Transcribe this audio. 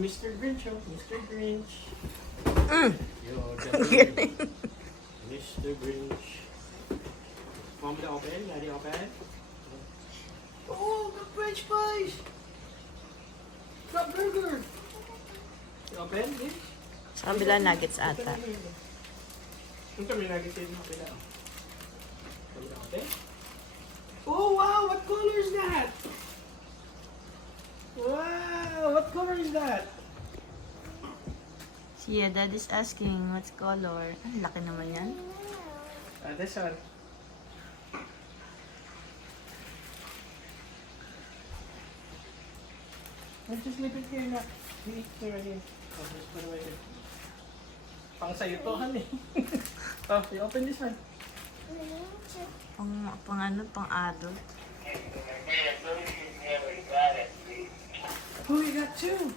Mr. Grinch, oh. Mr. Grinch. Mm. Yo, Daddy. Mr. Grinch. Mom, to open? Daddy, open? Oh, got French fries! Got burger! You open, please? Sa kabila nuggets ata. Yung kami nuggets yun sa kabila. Kabila open? Oh, wow! What color is that? Wow! What color is that? Siya, dad is asking what's color. Ang laki naman yan. This one. Let's just leave it here na. Here, right here. Oh, just put it right here. Pang sa'yo to, honey. Oh, you open this one. Pang ano, pang adult. Oh, you got two.